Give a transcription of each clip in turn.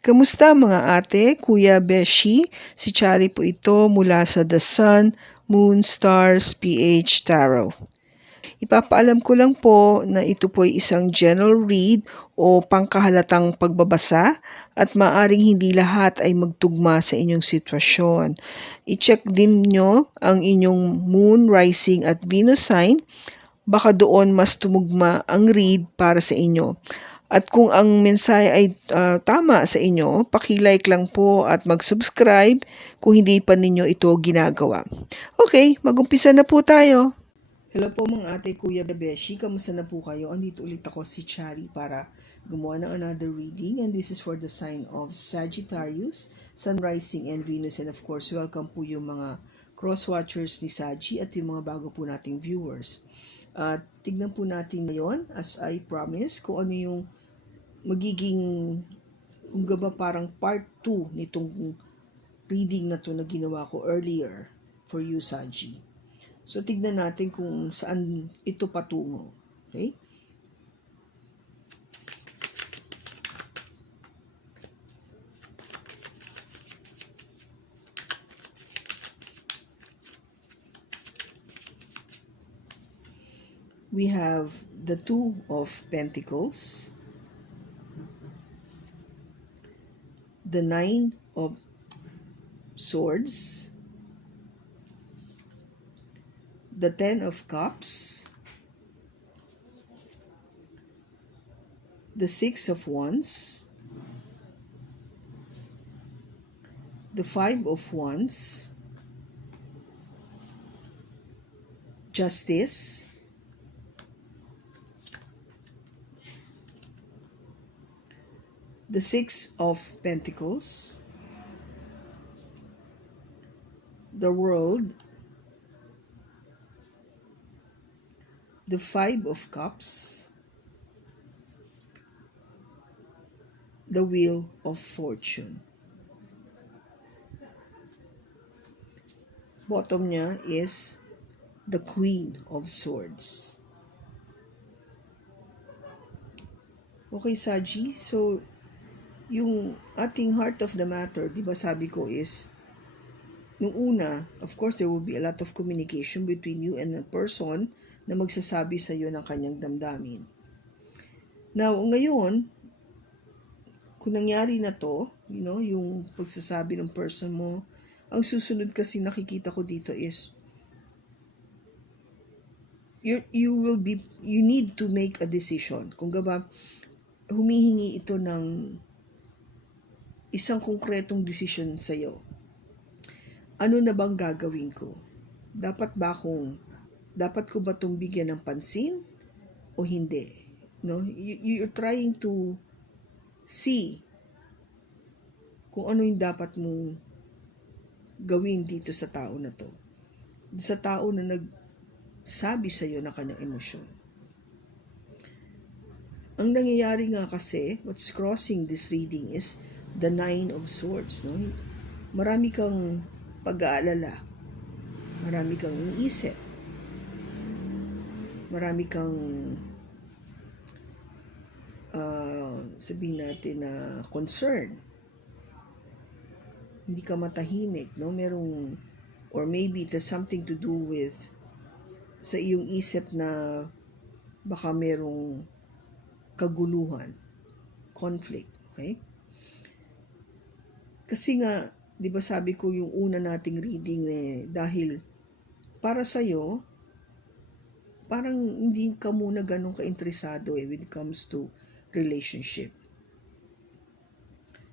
Kamusta mga ate, kuya, beshi? Si Chari po ito mula sa The Sun, Moon, Stars, PH Tarot. Ipapaalam ko lang po na ito po ay isang general read o pangkahalatang pagbabasa at maaring hindi lahat ay magtugma sa inyong sitwasyon. I-check din nyo ang inyong Moon, Rising at Venus sign. Baka doon mas tumugma ang read para sa inyo. At kung ang mensahe ay tama sa inyo, paki-like lang po at mag-subscribe kung hindi pa ninyo ito ginagawa. Okay, mag-umpisa na po tayo. Hello po mga ate, kuya, bebeshi. Kamusta na po kayo? Andito ulit ako si Chari para gumawa ng another reading. And this is for the sign of Sagittarius, Sun, Rising, and Venus. And of course, welcome po yung mga cross-watchers ni Sagi at yung mga bago po nating viewers. Tignan po natin ngayon, as I promise, kung ano yung magiging, kung ba parang part 2 nitong reading na to na ginawa ko earlier for you, Saji. So, tignan natin kung saan ito patungo. Okay? We have the Two of Pentacles, the Nine of Swords, the Ten of Cups, the Six of Wands, the Five of Wands, Justice, the Six of Pentacles, the World, the Five of Cups, the Wheel of Fortune. Bottom niya is the Queen of Swords. Okay, Saji. So, yung ating heart of the matter, di ba sabi ko is, nung una, of course, there will be a lot of communication between you and a person na magsasabi sa iyo ng kanyang damdamin. Now, ngayon, kung nangyari na to, yung pagsasabi ng person mo, ang susunod kasi nakikita ko dito is, you need to make a decision. Kung gaba, humihingi ito ng isang konkretong decision sa iyo. Ano na bang gagawin ko? Dapat ko ba itong bigyan ng pansin o hindi? No? You're trying to see kung ano yung dapat mong gawin dito sa tao na to. Sa tao na nagsabi sa iyo ng kanyang emosyon. Ang nangyayari nga kasi, what's crossing this reading is the Nine of Swords. No? Marami kang pag-aalala. Marami kang iniisip. Marami kang sabihin natin na concern. Hindi ka matahimik, no? Or maybe it has something to do with sa iyong isip na baka merong kaguluhan, conflict, okay? Kasi nga, di ba sabi ko yung una nating reading dahil para sa'yo, parang hindi ka muna ganun ka-interesado when it comes to relationship.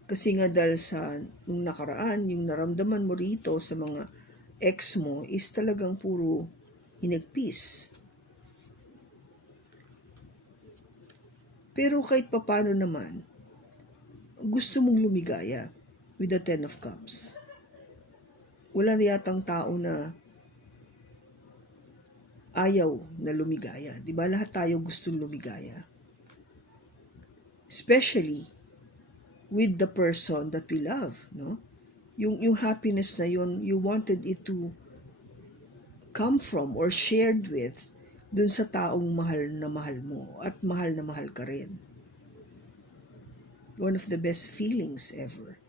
Kasi nga dahil sa nung nakaraan, yung naramdaman mo rito sa mga ex mo is talagang puro hinagpis. Pero kahit papano naman, gusto mong lumigaya with the Ten of Cups. Wala na yatang tao na ayaw na lumigaya. Di ba? Lahat tayo gustong lumigaya. Especially with the person that we love, no? Yung happiness na yun, you wanted it to come from or shared with dun sa taong mahal na mahal mo at mahal na mahal ka rin. One of the best feelings ever.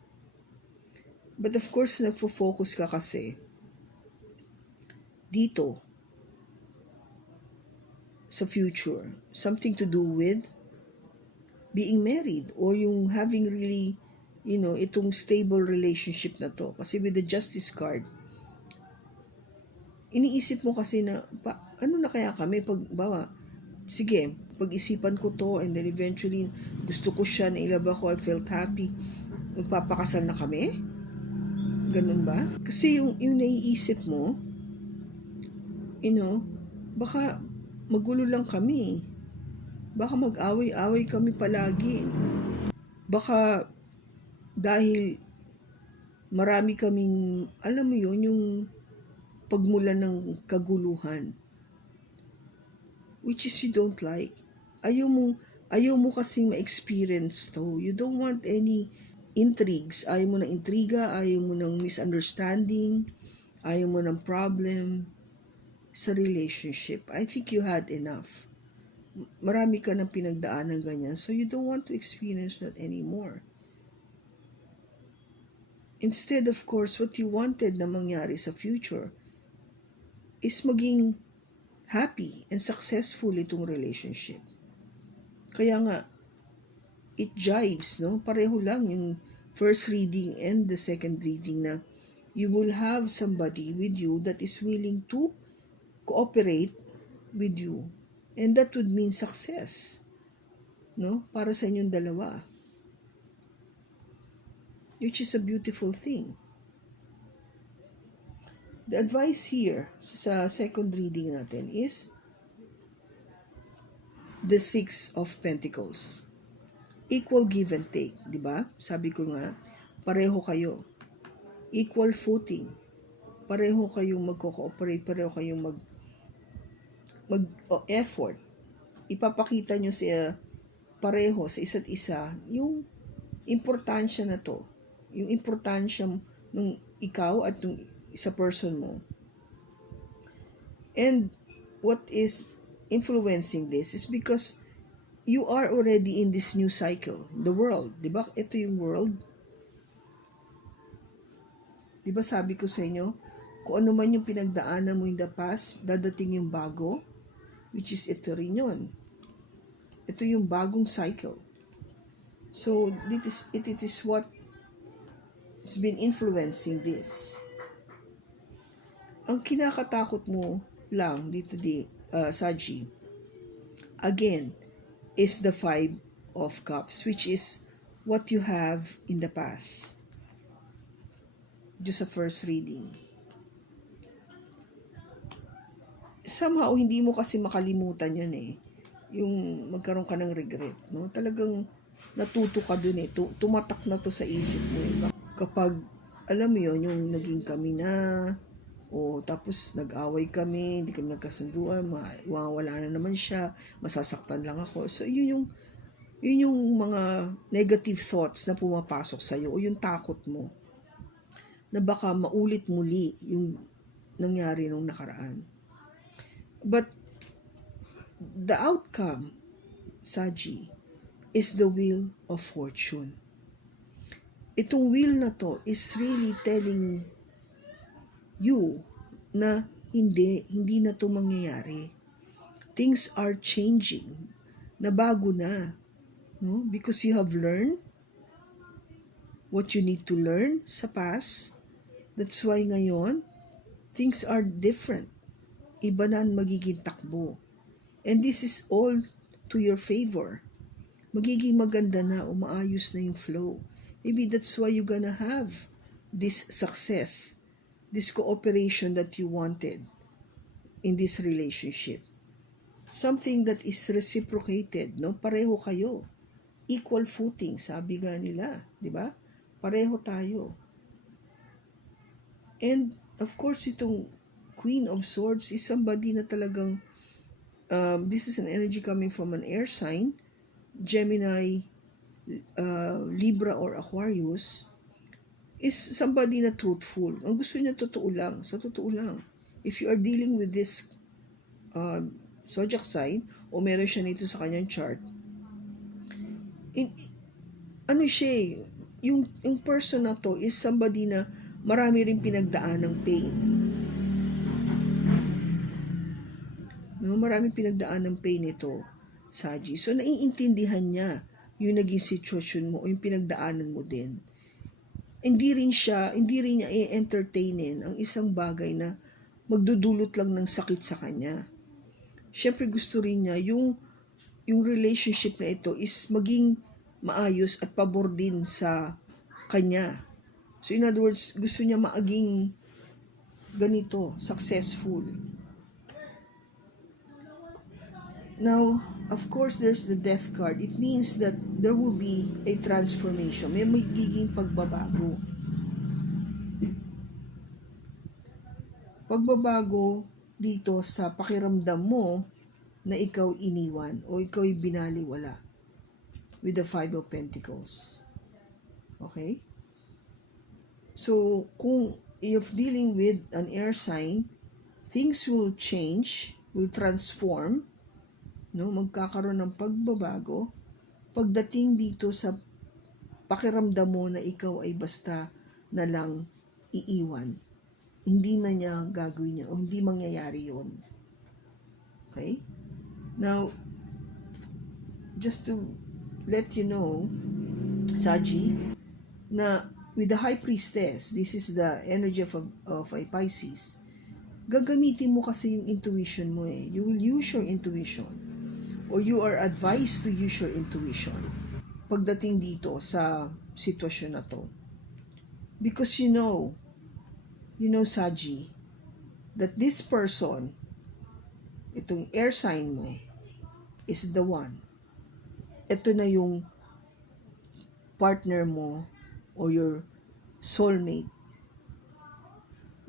But of course, nagfo-focus ka kasi dito sa future. Something to do with being married or yung having really, itong stable relationship na to. Kasi with the justice card, iniisip mo kasi na, ano na kaya kami pag, sige, pag-isipan ko to and then eventually gusto ko siya, na-love ako, I felt happy, magpapakasal na kami? Ganun ba? Kasi yung naiisip mo, baka magulo lang kami. Baka mag-away-away kami palagi. Baka dahil marami kaming, alam mo yun, yung pagmula ng kaguluhan. Which is you don't like. Ayaw mo kasing ma-experience to. You don't want any intrigues. Ayaw mo ng intriga, ayaw mo ng misunderstanding, ayaw mo ng problem sa relationship. I think you had enough. Marami ka ng pinagdaanan ganyan, so you don't want to experience that anymore. Instead, of course, what you wanted na mangyari sa future is maging happy and successful itong relationship. Kaya nga, it jives, no? Pareho lang yung first reading and the second reading na you will have somebody with you that is willing to cooperate with you. And that would mean success, no? Para sa inyong dalawa. Which is a beautiful thing. The advice here sa second reading natin is the Six of Pentacles. Equal give and take, di ba? Sabi ko nga, pareho kayo. Equal footing. Pareho kayong magko-cooperate, pareho kayong mag-effort. Ipapakita nyo sa pareho sa isa't isa yung importansya na to. Yung importansya ng ikaw at ng sa person mo. And what is influencing this is because you are already in this new cycle. The world, di ba? Ito yung world. Di ba sabi ko sa inyo, kung ano man yung pinagdaanan mo in the past, dadating yung bago, which is ito rin yun. Ito yung bagong cycle. So, it is what has been influencing this. Ang kinakatakot mo lang dito Saji, again, is the Five of Cups, which is what you have in the past. Just sa first reading. Somehow, hindi mo kasi makalimutan yun eh. Yung magkaroon ka ng regret. No? Talagang natuto ka dun eh. Tumatak na to sa isip mo eh. Kapag, alam mo yun, yung naging kami na, o tapos nag-away kami, hindi kami nagkasunduan, wala na naman siya, masasaktan lang ako. So, yun yung mga negative thoughts na pumapasok sa'yo, o yung takot mo, na baka maulit muli yung nangyari nung nakaraan. But, the outcome, Saji, is the wheel of fortune. Itong wheel na to is really telling you na hindi na to mangyayari. Things are changing. Na bago na. No? Because you have learned what you need to learn sa past. That's why ngayon, things are different. Iba na ang magiging takbo. And this is all to your favor. Magiging maganda na o maayos na yung flow. Maybe that's why you're gonna have this success, this cooperation that you wanted in this relationship. Something that is reciprocated, no? Pareho kayo. Equal footing, sabi nga nila, di ba? Pareho tayo. And, of course, itong Queen of Swords is somebody na talagang, this is an energy coming from an air sign, Gemini, Libra, or Aquarius, is somebody na truthful. Ang gusto niya totoo lang, sa totoo lang. If you are dealing with this zodiac sign, o meron siya nito sa kanyang chart, ano siya eh, yung person na to is somebody na marami rin pinagdaan ng pain. No, maraming pinagdaan ng pain ito, Saji. So, naiintindihan niya yung naging sitwasyon mo o yung pinagdaanan mo din. Hindi rin niya i-entertainin ang isang bagay na magdudulot lang ng sakit sa kanya. Siyempre gusto rin niya yung relationship na ito is maging maayos at pabor din sa kanya. So in other words, gusto niya maging ganito, successful. Now, of course, there's the death card. It means that there will be a transformation. May magiging pagbabago. Pagbabago dito sa pakiramdam mo na ikaw iniwan o ikaw binaliwala with the Five of Pentacles. Okay? So, kung if dealing with an air sign, things will change, will transform, no? Magkakaroon ng pagbabago pagdating dito sa pakiramdam mo na ikaw ay basta na lang iiwan. Hindi na niya gagawin niya o hindi mangyayari yun. Okay? Now, just to let you know, Saji, na with the High Priestess, this is the energy of a Pisces, gagamitin mo kasi yung intuition mo eh. You will use your intuition or you are advised to use your intuition pagdating dito sa sitwasyon na to. Because you know, Saji, that this person, itong air sign mo, is the one. Ito na yung partner mo or your soulmate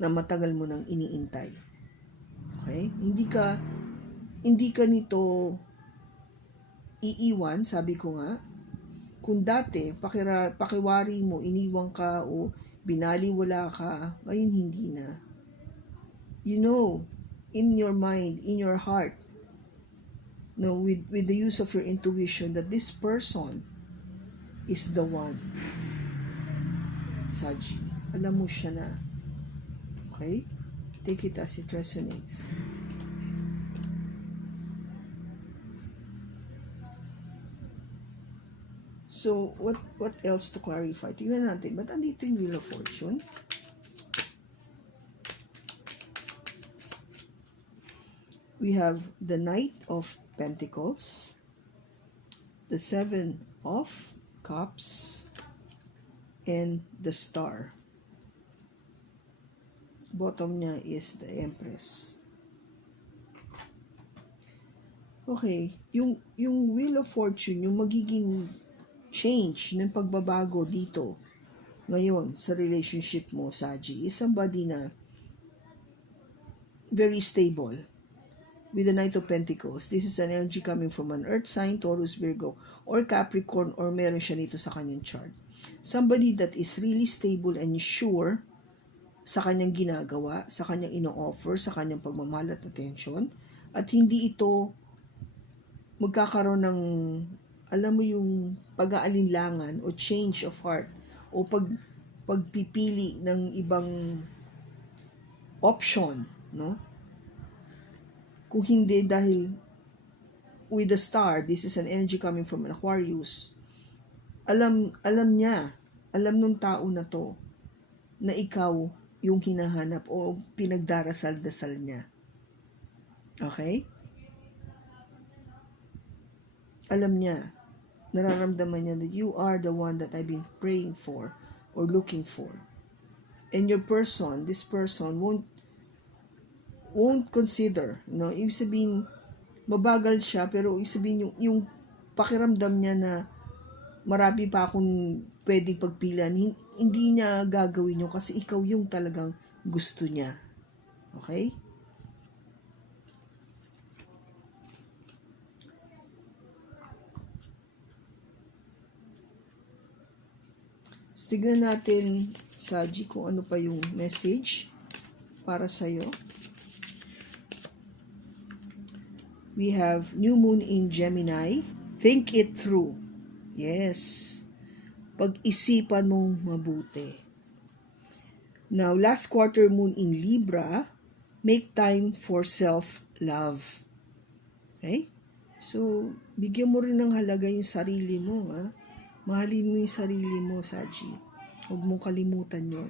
na matagal mo nang iniintay. Okay? Hindi ka nito iiwan, sabi ko nga. Kung dati, pakiwari mo, iniwan ka o binaliwala ka, ngayon hindi na. You know, in your mind, in your heart, no, with the use of your intuition, that this person is the one. Saji, alam mo siya na. Okay? Take it as it resonates. So, what else to clarify? Tingnan natin, ba't andito yung Wheel of Fortune? We have the Knight of Pentacles, the Seven of Cups, and the Star. Bottom niya is the Empress. Okay, yung Wheel of Fortune, yung magiging change ng pagbabago dito ngayon sa relationship mo, Saji, is somebody na very stable with the Knight of Pentacles. This is an energy coming from an earth sign, Taurus, Virgo, or Capricorn, or meron siya nito sa kanyang chart. Somebody that is really stable and sure sa kanyang ginagawa, sa kanyang ino-offer, sa kanyang pagmamahal at attention, at hindi ito magkakaroon ng, alam mo yung pag-aalinlangan o change of heart o pagpipili ng ibang option, no? Kung hindi dahil with the Star, this is an energy coming from an Aquarius, alam nung tao na to na ikaw yung hinahanap o pinagdarasal-dasal niya. Okay? Alam niya, nararamdaman niya that you are the one that I've been praying for or looking for. And your person, this person won't consider, no? Ibig sabihin, mabagal siya, pero ibig sabihin yung pakiramdam niya na marami pa akong pwedeng pagpilian, hindi niya gagawin yun kasi ikaw yung talagang gusto niya. Okay? So, tignan natin, Saji, kung ano pa yung message para sa'yo. We have New Moon in Gemini. Think it through. Yes. Pag-isipan mong mabuti. Now, last quarter moon in Libra, make time for self-love. Okay? So, bigyan mo rin ng halaga yung sarili mo. Mahalin mo yung sarili mo, Saji. Huwag mong kalimutan yon.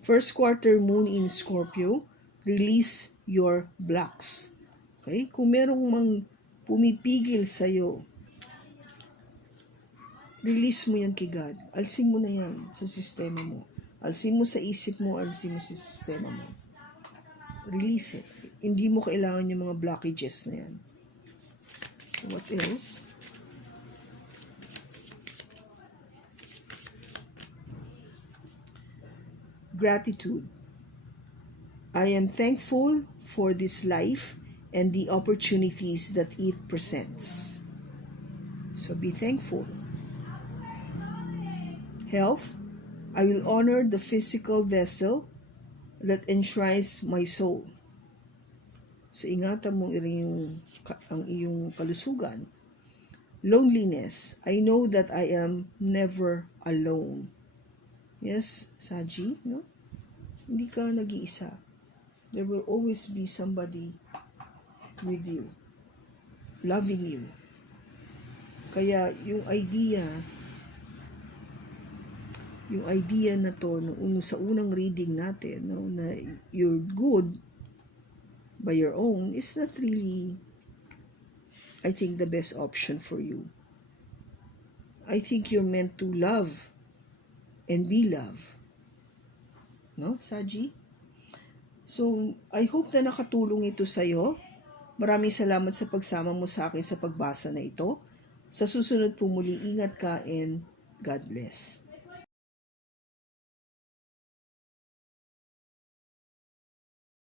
First quarter moon in Scorpio, release your blocks. Okay? Kung merong pumipigil sa'yo, release mo yan kay God. Alsin mo na yan sa sistema mo. Alsin mo sa isip mo, alsin mo sa sistema mo. Release it. Hindi mo kailangan yung mga blockages na yan. So what else? Gratitude. I am thankful for this life and the opportunities that it presents. So be thankful. Health. I will honor the physical vessel that enshrines my soul. So ingatan mo rin ang iyong kalusugan. Loneliness. I know that I am never alone. Yes, Saji, no? Hindi ka nag-iisa. There will always be somebody with you, loving you. Kaya yung idea na to sa unang reading natin, no, na you're good by your own is not really, I think, the best option for you. I think you're meant to love and be loved. No, Saji? So, I hope na nakatulong ito sa'yo. Maraming salamat sa pagsama mo sa akin sa pagbasa na ito. Sa susunod po muli, ingat ka and God bless.